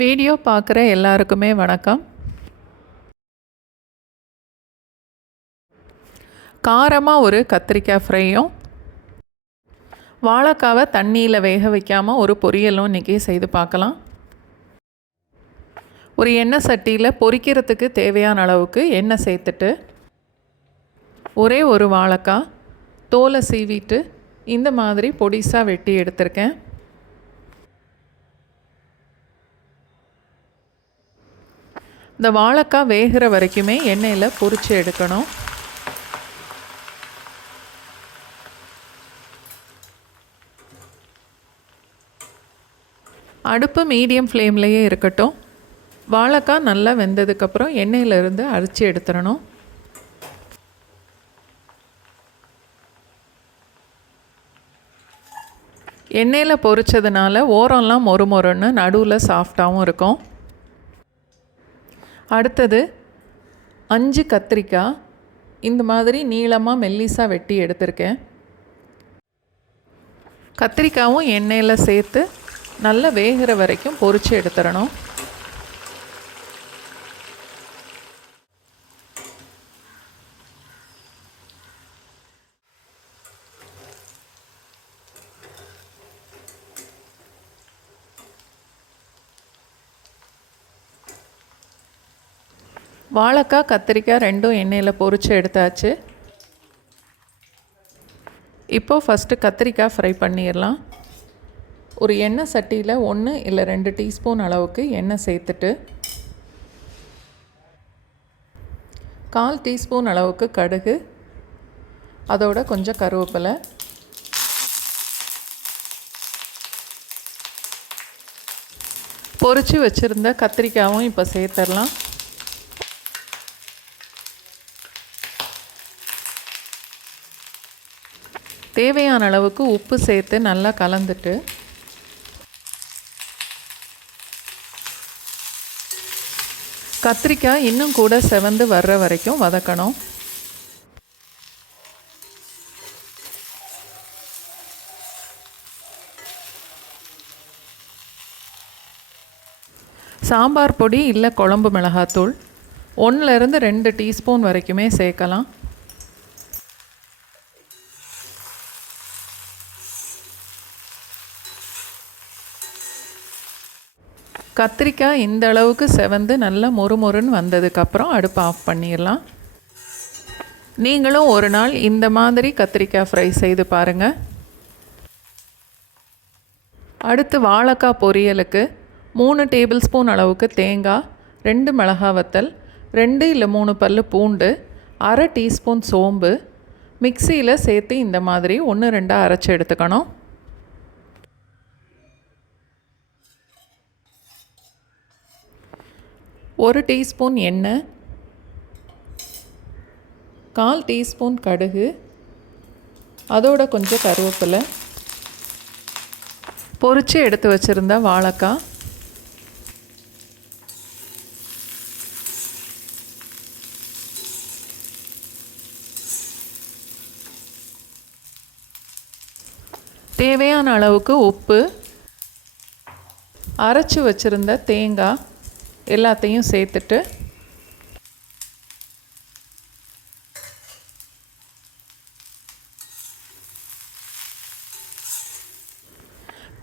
Video பார்க்குற எல்லாருக்குமே வணக்கம். காரமாக ஒரு கத்திரிக்காய் ஃப்ரையும் வாழைக்காவை தண்ணியில் வேக வைக்காமல் ஒரு பொரியலும் இன்றைக்கி செய்து பார்க்கலாம். ஒரு எண்ணெய் சட்டியில் பொரிக்கிறதுக்கு தேவையான அளவுக்கு எண்ணெய் சேர்த்துட்டு ஒரே ஒரு வாழைக்காய் தோலை சீவிட்டு இந்த மாதிரி பொடிசாக வெட்டி எடுத்திருக்கேன். இந்த வாழைக்காய் வேகிற வரைக்குமே எண்ணெயில் பொரித்து எடுக்கணும். அடுப்பு மீடியம் ஃப்ளேம்லேயே இருக்கட்டும். வாழைக்காய் நல்லா வெந்ததுக்கப்புறம் எண்ணெயிலிருந்து அரிச்சு எடுத்துடணும். எண்ணெயில் பொரிச்சதுனால ஓரம்லாம் மொறு மொறுன்னு நடுவில் சாஃப்டாகவும் இருக்கும். அடுத்தது 5 கத்திரிக்காய் இந்த மாதிரி நீளமாக மெல்லிசாக வெட்டி எடுத்திருக்கேன். கத்திரிக்காயும் எண்ணெயில் சேர்த்து நல்லா வேகிற வரைக்கும் பொரித்து எடுத்துடணும். வாழைக்காய் கத்திரிக்காய் ரெண்டும் எண்ணெயில் பொரித்து எடுத்தாச்சு. இப்போது ஃபஸ்ட்டு கத்திரிக்காய் ஃப்ரை பண்ணிடலாம். ஒரு எண்ணெய் சட்டியில் 1 இல்லை 2 டீஸ்பூன் அளவுக்கு எண்ணெய் சேர்த்துட்டு 1/4 டீஸ்பூன் அளவுக்கு கடுகு, அதோட கொஞ்சம் கருவேப்பிலை, பொரித்து வச்சுருந்த கத்திரிக்காயும் இப்போ சேர்த்துடலாம். தேவையான அளவுக்கு உப்பு சேர்த்து நல்லா கலந்துட்டு கத்திரிக்காய் இன்னும் கூட செவந்து வர்ற வரைக்கும் வதக்கணும். சாம்பார் பொடி இல்லை குழம்பு மிளகாத்தூள் 1லேருந்து 2 டீஸ்பூன் வரைக்குமே சேர்க்கலாம். கத்திரிக்காய் இந்த அளவுக்கு செவந்து நல்லா மொறுமொறுன்னு வந்ததுக்கப்புறம் அடுப்பை ஆஃப் பண்ணிடலாம். நீங்களும் ஒரு நாள் இந்த மாதிரி கத்திரிக்காய் ஃப்ரை செய்து பாருங்கள். அடுத்து வாழைக்காய் பொரியலுக்கு 3 டேபிள் ஸ்பூன் அளவுக்கு தேங்காய், 2 மிளகாய் வத்தல், 2 இல்லை 3 பல் பூண்டு, 1/2 டீஸ்பூன் சோம்பு மிக்சியில் சேர்த்து இந்த மாதிரி 1-2 அரைச்சி எடுத்துக்கணும். ஒரு டீஸ்பூன் எண்ணெய், 1/4 டீஸ்பூன் கடுகு, அதோட கொஞ்சம் கருவேப்பிலை, பொரித்து எடுத்து வச்சுருந்த வாழைக்காய், தேவையான அளவுக்கு உப்பு, அரைச்சி வச்சுருந்த தேங்காய் எல்லாத்தையும் சேர்த்துட்டு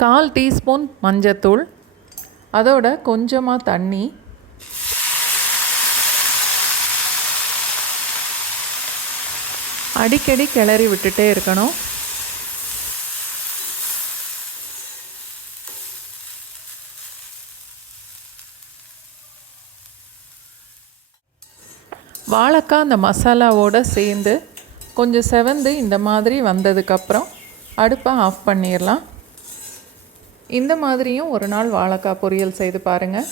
கால் டீஸ்பூன் மஞ்சத்தூள், அதோட கொஞ்சமாக தண்ணி, அடிக்கடி கிளறி விட்டுட்டே இருக்கணும். வாழைக்காய் அந்த மசாலாவோடு சேர்ந்து கொஞ்சம் செவந்து இந்த மாதிரி வந்ததுக்கப்புறம் அடுப்பை ஆஃப் பண்ணிடலாம். இந்த மாதிரியும் ஒரு நாள் வாழைக்காய் பொரியல் செய்து பாருங்கள்.